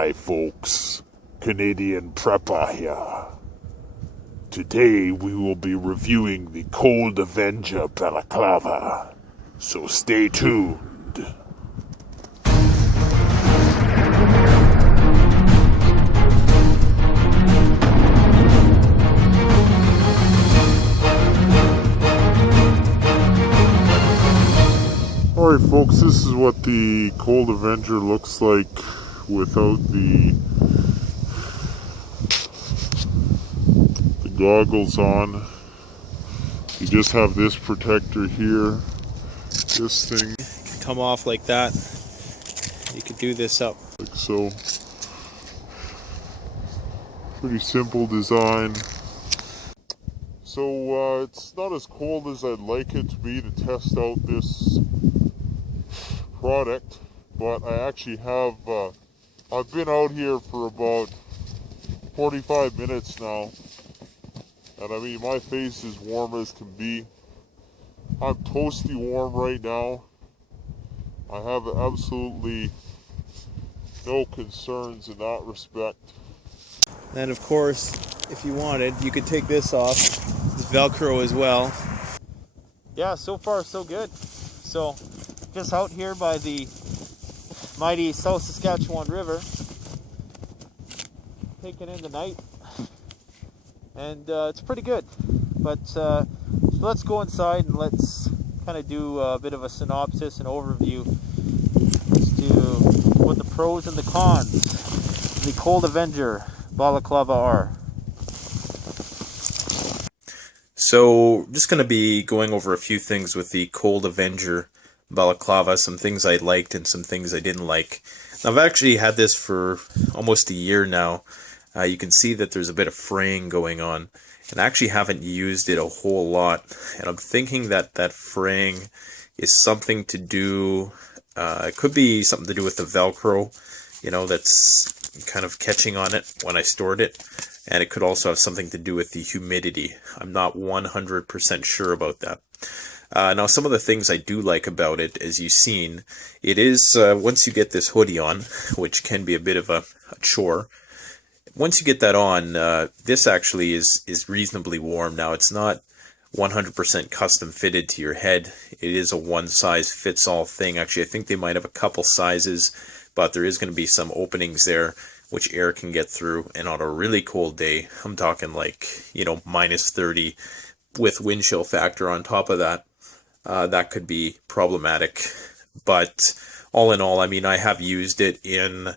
Hi folks, Canadian Prepper here. Today we will be reviewing the Cold Avenger Balaclava, so stay tuned. Alright folks, this is what the Cold Avenger looks like without the goggles on. You just have this protector here. This thing can come off like that. You could do this up like so. Pretty simple design. So it's not as cold as I'd like it to be to test out this product, but I actually have I've been out here for about 45 minutes now, and I mean my face is warm as can be. I'm toasty warm right now. I have absolutely no concerns in that respect. And of course, if you wanted, you could take this off. It's Velcro as well. Yeah, so far so good. So just out here by the mighty South Saskatchewan River, taking in the night, and it's pretty good. But so let's go inside and let's kind of do a bit of a synopsis and overview as to what the pros and the cons of the Cold Avenger Balaclava are. So just going to be going over a few things with the Cold Avenger Balaclava, some things I liked and some things I didn't like. Now, I've actually had this for almost a year now. You can see that there's a bit of fraying going on, and I actually haven't used it a whole lot, and I'm thinking that that fraying is something to do, it could be something to do with the Velcro, you know, that's kind of catching on it when I stored it, and it could also have something to do with the humidity. I'm not 100% sure about that. Now, some of the things I do like about it, as you've seen, it is, once you get this hoodie on, which can be a bit of a chore, once you get that on, this actually is reasonably warm. Now, it's not 100% custom fitted to your head. It is a one-size-fits-all thing. Actually, I think they might have a couple sizes, but there is going to be some openings there which air can get through. And on a really cold day, I'm talking like, you know, minus 30 with wind chill factor on top of that. That could be problematic, but all in all, I mean, I have used it in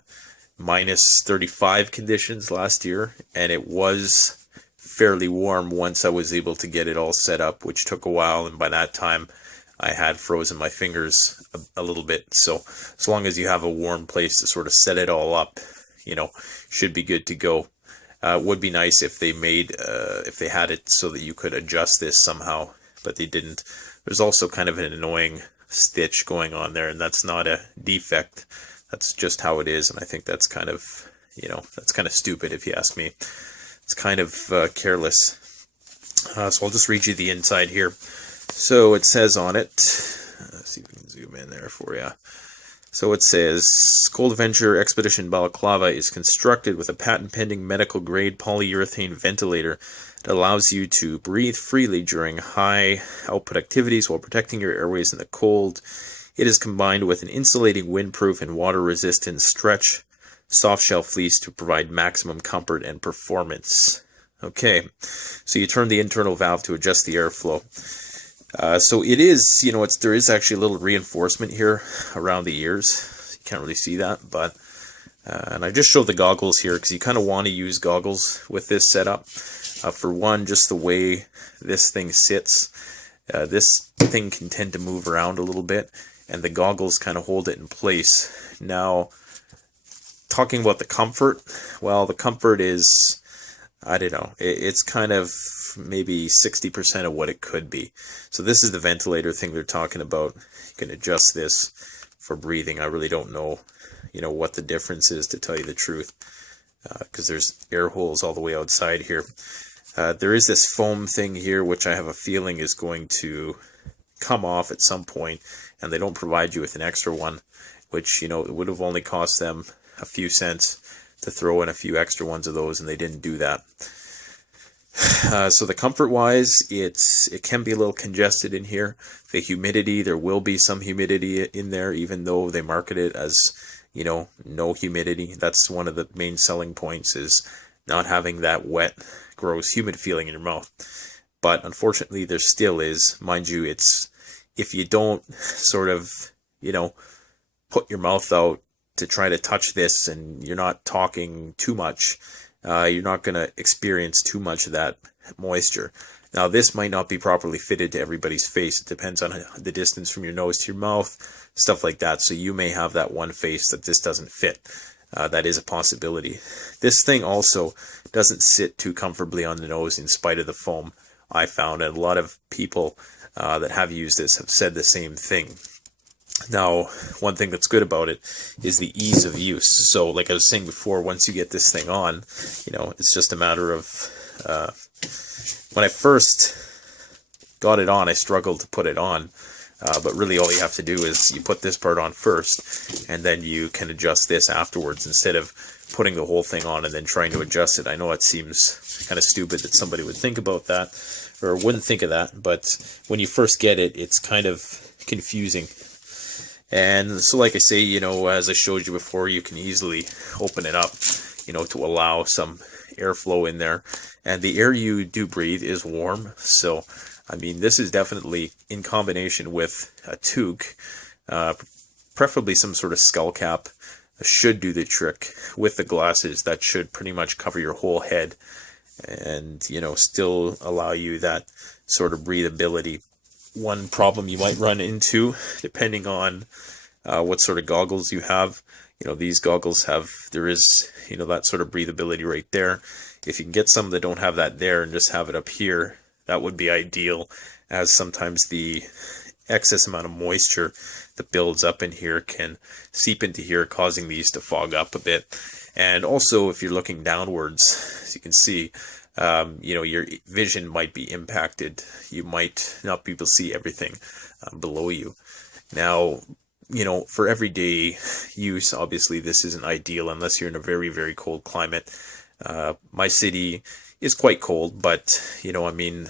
minus 35 conditions last year, and it was fairly warm once I was able to get it all set up, which took a while, and by that time I had frozen my fingers a little bit. So as long as you have a warm place to sort of set it all up, you know, should be good to go. It would be nice if they made, if they had it so that you could adjust this somehow, but they didn't. There's also kind of an annoying stitch going on there, and that's not a defect. That's just how it is, and I think that's kind of, you know, that's kind of stupid if you ask me. It's kind of careless. So I'll just read you the inside here. So it says on it, let's see if we can zoom in there for you. So it says, Cold Avenger Expedition Balaclava is constructed with a patent-pending medical-grade polyurethane ventilator that allows you to breathe freely during high-output activities while protecting your airways in the cold. It is combined with an insulating, windproof, and water-resistant stretch soft-shell fleece to provide maximum comfort and performance. Okay, so you turn the internal valve to adjust the airflow. So it is, you know, there is actually a little reinforcement here around the ears. You can't really see that, but, and I just showed the goggles here because you kind of want to use goggles with this setup. For one, just the way this thing sits, this thing can tend to move around a little bit, and the goggles kind of hold it in place. Now, talking about the comfort, well, the comfort is, I don't know, it's kind of maybe 60% of what it could be. So this is the ventilator thing they're talking about. You can adjust this for breathing. I really don't know, you know, what the difference is, to tell you the truth, because there's air holes all the way outside here. There is this foam thing here, which I have a feeling is going to come off at some point, and they don't provide you with an extra one, which, you know, it would have only cost them a few cents. to throw in a few extra ones of those, and they didn't do that. So the comfort wise, it can be a little congested in here. The humidity, there will be some humidity in there, even though they market it as, you know, no humidity. That's one of the main selling points, is not having that wet, gross, humid feeling in your mouth. But unfortunately, there still is. Mind you, it's, if you don't sort of, you know, put your mouth out to try to touch this and you're not talking too much, you're not going to experience too much of that moisture. Now, this might not be properly fitted to everybody's face. It depends on the distance from your nose to your mouth, stuff like that. So you may have that one face that this doesn't fit. That is a possibility. This thing also doesn't sit too comfortably on the nose in spite of the foam, I found. And a lot of people that have used this have said the same thing. Now, one thing that's good about it is the ease of use. So, like I was saying before, once you get this thing on, you know, it's just a matter of, when I first got it on, I struggled to put it on. But really all you have to do is you put this part on first, and then you can adjust this afterwards, instead of putting the whole thing on and then trying to adjust it. I know it seems kind of stupid that somebody would think about that, or wouldn't think of that, but when you first get it, it's kind of confusing. And so, like I say, you know, as I showed you before, you can easily open it up, you know, to allow some airflow in there. And the air you do breathe is warm. So, I mean, this is definitely, in combination with a toque, preferably some sort of skull cap, should do the trick. With the glasses, that should pretty much cover your whole head and, you know, still allow you that sort of breathability. One problem you might run into, depending on what sort of goggles you have, you know, these goggles have, there is, you know, that sort of breathability right there. If you can get some that don't have that there and just have it up here, that would be ideal, as sometimes the excess amount of moisture that builds up in here can seep into here, causing these to fog up a bit. And also, if you're looking downwards, as you can see, you know, your vision might be impacted. You might not be able to see everything below you. Now, you know, for everyday use, obviously this isn't ideal unless you're in a very, very cold climate. My city is quite cold, but, you know, I mean,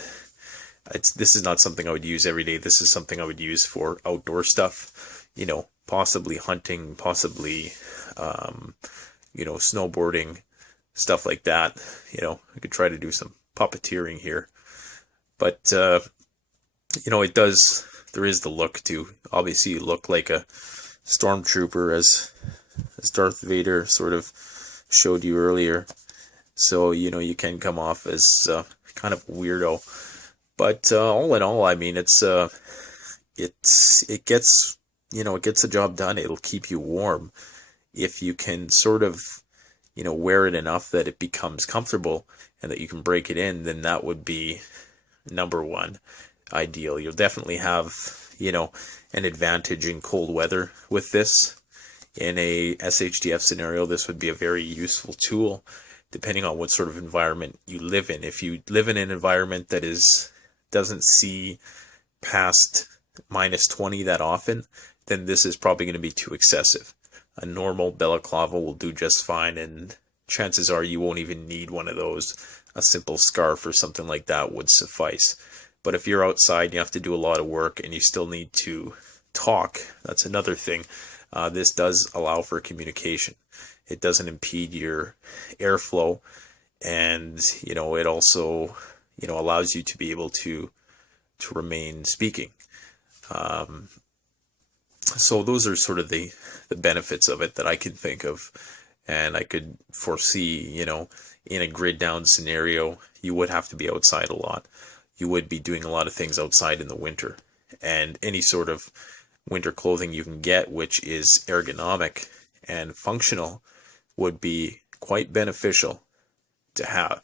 this is not something I would use every day. This is something I would use for outdoor stuff, you know, possibly hunting, possibly, you know, snowboarding, stuff like that. You know, I could try to do some puppeteering here, but you know, there is the look to, obviously you look like a stormtrooper, as Darth Vader sort of showed you earlier. So, you know, you can come off as kind of a weirdo, but all in all, I mean, it gets, you know, it gets the job done. It'll keep you warm if you can sort of, you know, wear it enough that it becomes comfortable and that you can break it in. Then that would be number one ideal. You'll definitely have, you know, an advantage in cold weather with this. In a SHTF scenario, this would be a very useful tool, depending on what sort of environment you live in. If you live in an environment that doesn't see past -20 that often, then this is probably going to be too excessive. A normal balaclava will do just fine, and chances are you won't even need one of those. A simple scarf or something like that would suffice. But if you're outside and you have to do a lot of work and you still need to talk, that's another thing. This does allow for communication. It doesn't impede your airflow, and, you know, it also, you know, allows you to be able to remain speaking. So those are sort of the benefits of it that I can think of, and I could foresee, you know, in a grid down scenario, you would have to be outside a lot. You would be doing a lot of things outside in the winter, and any sort of winter clothing you can get, which is ergonomic and functional, would be quite beneficial to have.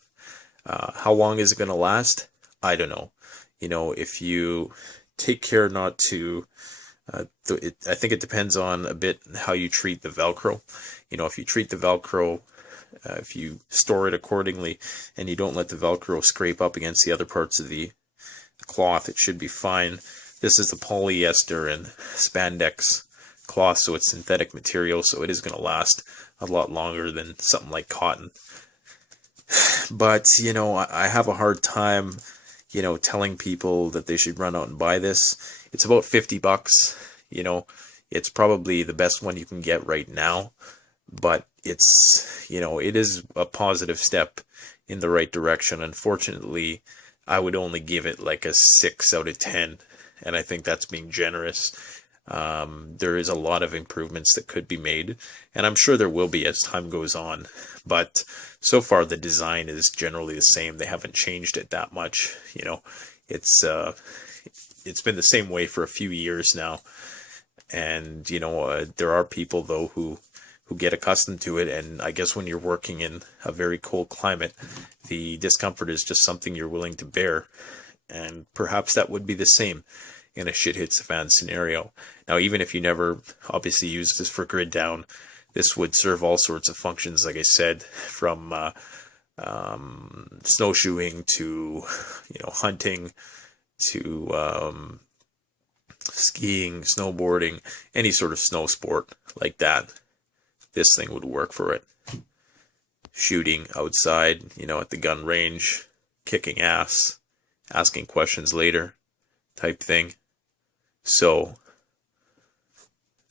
How long is it going to last? I don't know. You know, if you take care not to, I think it depends on a bit how you treat the Velcro. You know, if you treat the Velcro, if you store it accordingly and you don't let the Velcro scrape up against the other parts of the cloth, it should be fine. This is the polyester and spandex cloth, so it's synthetic material, so it is going to last a lot longer than something like cotton. But, you know, I have a hard time, you know, telling people that they should run out and buy this. It's about 50 bucks, you know. It's probably the best one you can get right now, but it's, you know, it is a positive step in the right direction. Unfortunately, I would only give it like a 6 out of 10, and I think that's being generous. There is a lot of improvements that could be made, and I'm sure there will be as time goes on, but so far the design is generally the same. They haven't changed it that much. You know, it's been the same way for a few years now, and you know, there are people though who get accustomed to it, and I guess when you're working in a very cold climate, the discomfort is just something you're willing to bear, and perhaps that would be the same in a shit hits the fan scenario. Now, even if you never obviously use this for grid down, this would serve all sorts of functions, like I said, from snowshoeing to, you know, hunting to skiing, snowboarding, any sort of snow sport like that. This thing would work for it. Shooting outside, you know, at the gun range, kicking ass, asking questions later type thing. So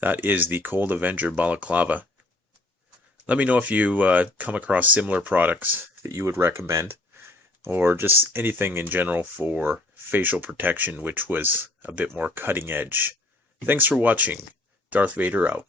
that is the Cold Avenger Balaclava. Let me know if you come across similar products that you would recommend, or just anything in general for facial protection which was a bit more cutting edge. Thanks for watching. Darth Vader out.